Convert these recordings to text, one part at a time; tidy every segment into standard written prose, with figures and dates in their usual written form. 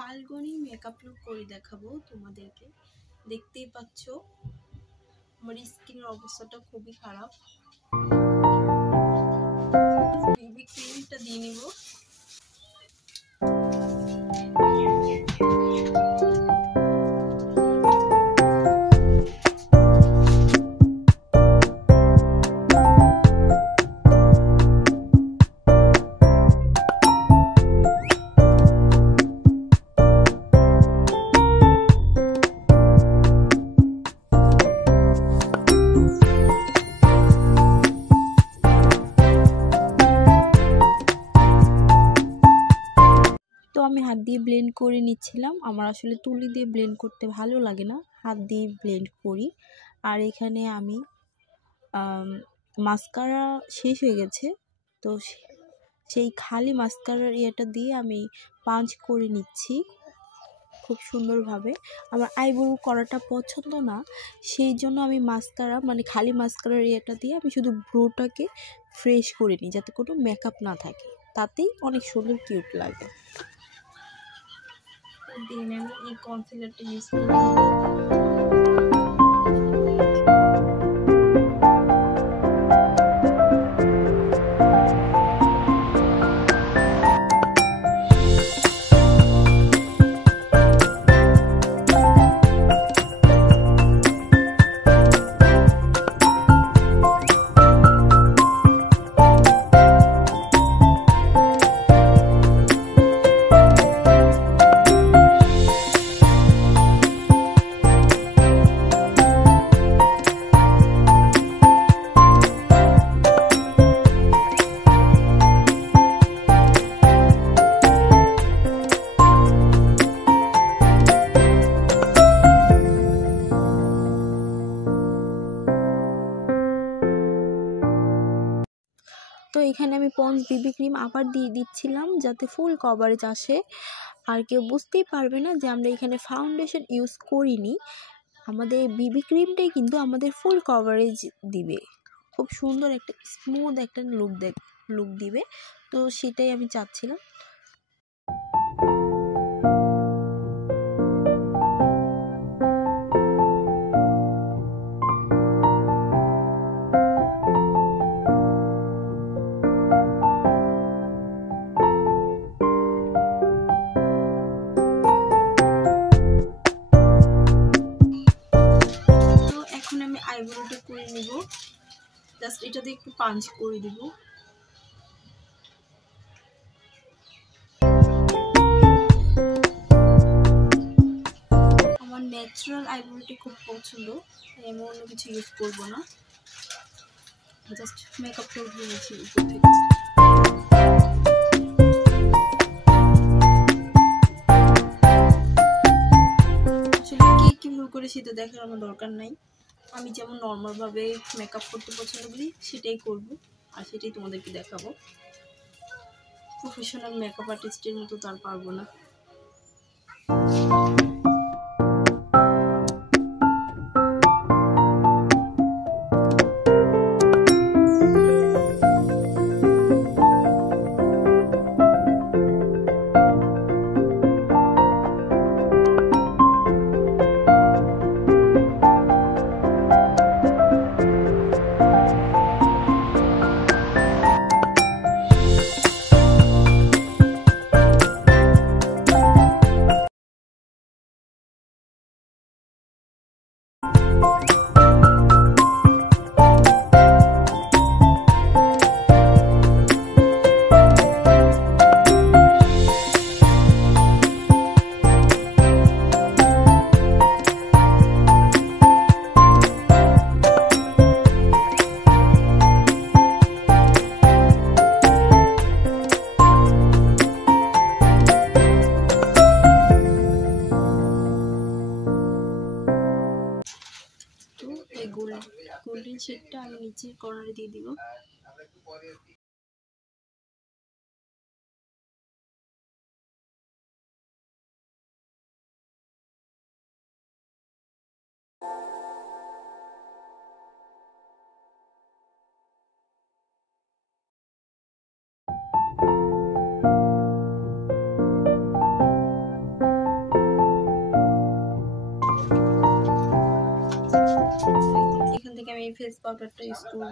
Falguni makeup look করে দেখাবো তোমাদেরকে। দেখতেই পাচ্ছ আমার স্কিনের অবস্থাটা খুবই খারাপ। বেবি ক্রিমটা দিয়ে নিব। তো আমি হাত দিয়ে ব্লেন্ড করে নিচ্ছিলাম। আমার আসলে তুলি দিয়ে ব্লেন্ড করতে ভালো লাগে না, হাত দিয়ে ব্লেন্ড করি। আর এখানে আমি মাস্কারা শেষ হয়ে গেছে, তো সেই খালি মাস্কারার ইয়েটা দিয়ে আমি পাঞ্চ করে নিচ্ছি খুব সুন্দরভাবে। আমার আইব্রো করাটা পছন্দ না, সেই জন্য আমি মাস্কারা মানে খালি মাস্কারার ইয়েটা দিয়ে আমি শুধু ব্রোটাকে ফ্রেশ করে নিই, যাতে কোনো মেকআপ না থাকে, তাতেই অনেক সুন্দর কিউট লাগে। দিন আমি এই কনসিলারটা ইউজ করি। তো এখানে আমি পন্ডস বিবি ক্রিম আবার দিয়ে দিচ্ছিলাম, যাতে ফুল কভারেজ আসে, আর কেউ বুঝতেই পারবে না যে আমরা এখানে ফাউন্ডেশন ইউজ করিনি। আমাদের বিবি ক্রিমটাই কিন্তু আমাদের ফুল কভারেজ দিবে, খুব সুন্দর একটা স্মুথ একটা লুক দিবে। তো সেটাই আমি চাচ্ছিলাম। আইব্রোটা করে নিব, জাস্ট এটা দিয়ে একটু পাঞ্চ করে দিব। আমার ন্যাচারাল আইব্রোটি খুব পছন্দ, আমি অন্য কিছু ইউজ করব না, জাস্ট মেকআপটা দিয়ে নিচ্ছি উপর থেকে। আসলে কে কিভাবে করে সেটা দেখার আমার দরকার নাই, আমি যেমন নর্মালভাবে মেকআপ করতে পছন্দ করি সেটাই করব, আর সেটাই তোমাদেরকে দেখাবো। প্রফেশনাল মেকআপ আর্টিস্টের মতো তো আর পারবো না। গোল্ডেন শেডটা আমি নিচের কর্নারে দিয়ে দিব। ফেস পাউডারটা ইউজ করব।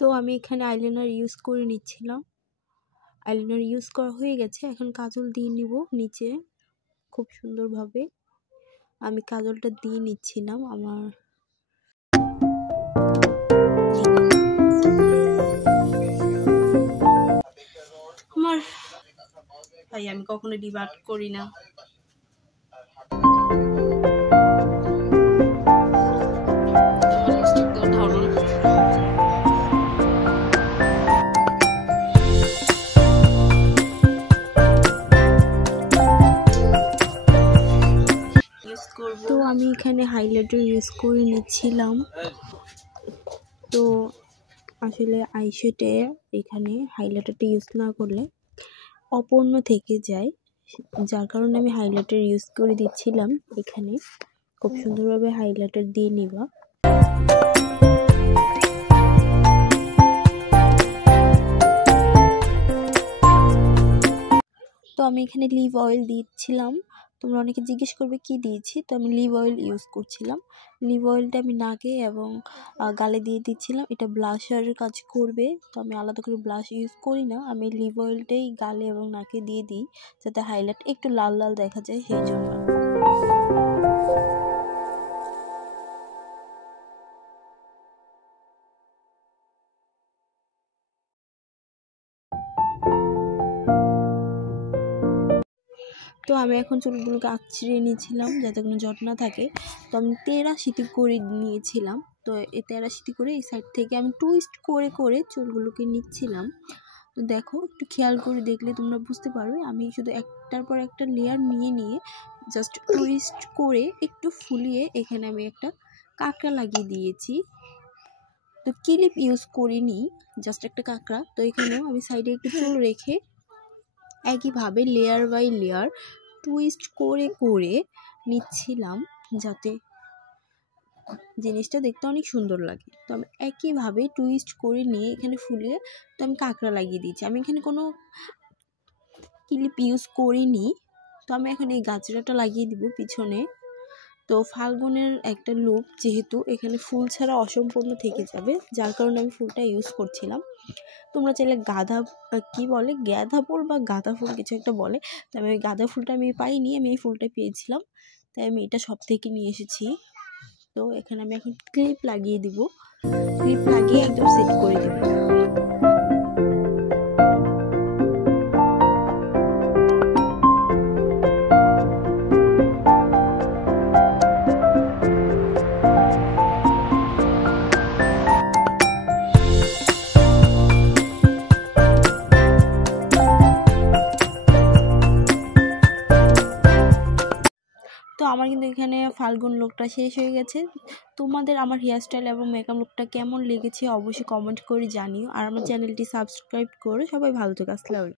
তো আমি এখানে আইলাইনার ইউজ করে নিচ্ছিলাম। আইলাইনার ইউজ করা হয়ে গেছে, এখন কাজল দিয়ে নিব নিচে খুব সুন্দরভাবে। আমি কাজলটা দিয়ে নিচ্ছিলাম আমার ভাই, আমি কখনো ডিবাট করি না। তো আমি এখানে হাইলাইটার ইউজ করে নিচ্ছিলাম। তো আসলে আইশ্যাডে এখানে হাইলাইটারটা ইউজ না করলে অপূর্ণ থেকে যায়, যার কারণে আমি হাইলাইটার ইউজ করে দিচ্ছিলাম। এখানে খুব সুন্দরভাবে হাইলাইটার দিয়ে নিবা। তো আমি এখানে লিভ অয়েল দিচ্ছিলাম। তোমরা অনেকে জিজ্ঞেস করবে কি দিয়েছি, তো আমি লিভ অয়েল ইউজ করছিলাম। লিভ অয়েলটা আমি নাকে এবং গালে দিয়ে দিচ্ছিলাম। এটা ব্লাশারের কাজ করবে, তো আমি আলাদা করে ব্লাশ ইউজ করি না। আমি লিভ অয়েলটাই গালে এবং নাকে দিয়ে দিই, যাতে হাইলাইট একটু লাল লাল দেখা যায়, সেই জন্য। তো আমি এখন চুলগুলোকে আঁচড়ে নিয়েছিলাম যাতে কোনো জট না থাকে। তো আমি 13 সিটি করে নিয়েছিলাম। তো এই 13 সিটি করে এই সাইড থেকে আমি টুইস্ট করে করে চুলগুলোকে নিচ্ছিলাম। তো দেখো, একটু খেয়াল করে দেখলে তোমরা বুঝতে পারবে, আমি শুধু একটার পর একটা লেয়ার নিয়ে নিয়ে জাস্ট টুইস্ট করে একটু ফুলিয়ে এখানে আমি একটা কাঁকড়া লাগিয়ে দিয়েছি। তো ক্লিপ ইউজ করিনি, জাস্ট একটা কাঁকড়া। তো এখানেও আমি সাইডে একটু চুল রেখে একইভাবে লেয়ার বাই লেয়ার টুইস্ট করে করে নিচ্ছিলাম, যাতে জিনিসটা দেখতে অনেক সুন্দর লাগে। তো আমি একইভাবে টুইস্ট করে নিয়ে এখানে ফুলিয়ে তো আমি কাঁকড়া লাগিয়ে দিয়েছি। আমি এখানে কোনো ক্লিপ ইউজ করিনি। তো আমি এখন এই গাজরাটা লাগিয়ে দিব পিছনে। তো ফাল্গুনের একটা লুক, যেহেতু এখানে ফুল ছাড়া অসম্পূর্ণ থেকে যাবে, যার কারণে আমি ফুলটা ইউজ করছিলাম। তোমরা চাইলে গাঁদা ফুল বা গাঁদা ফুল কিছু একটা বলে, তো আমি ওই গাঁদা ফুলটা আমি পাইনি, আমি এই ফুলটা পেয়েছিলাম, তাই আমি এটা সব থেকে নিয়ে এসেছি। তো এখানে আমি এখন ক্লিপ লাগিয়ে দিব, ক্লিপ লাগিয়ে একদম সেট করে দিব। তো আমার কিন্তু এখানে ফাল্গুন লুকটা শেষ হয়ে গেছে। তোমাদের আমার হেয়ারস্টাইল এবং মেকআপ লুকটা কেমন লেগেছে অবশ্যই কমেন্ট করে জানিও। আর আমার চ্যানেলটি সাবস্ক্রাইব করে সবাই ভালো থেকো। আসসালামু আলাইকুম।